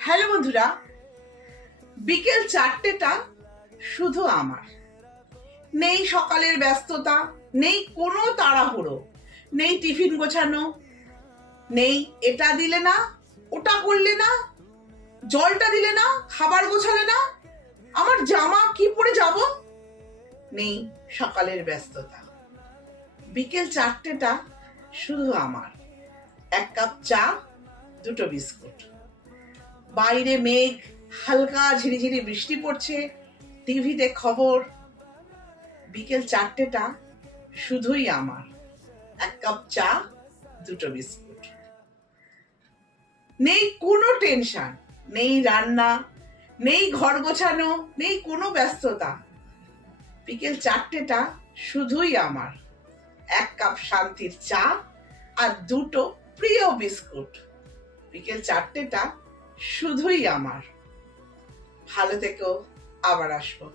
Hello বন্ধুরা, বিকেল 4টেটা শুধু আমার। নেই সকালের ব্যস্ততা, নেই কোনো তাড়াহুড়ো, নেই টিফিন গোছানো, নেই এটা দিলে না, ওটা করলে না, জলটা দিলে না, খাবার গোছালে না, আমার জামা কি পরে যাব। নেই সকালের ব্যস্ততা। বিকেল 4টেটা শুধু আমার। 1 কাপ চা, 2টো বিস্কুট। বাইরে মেঘ, হালকা ঝিরিঝিরি বৃষ্টি পড়ছে, টিভিতে খবর। বিকেল 4টেটা শুধুই আমার। 1 কাপ চা, 2টো বিস্কুট। নেই কোনো টেনশন, নেই রান্না, নেই ঘর গোছানো, নেই কোনো ব্যস্ততা। বিকেল 4টেটা শুধুই আমার। 1 কাপ শান্তির চা আর 2টো প্রিয় বিস্কুট। বিকেল 4টেটা শুধুই আমার। ভালো থেকো, আবার আসবো।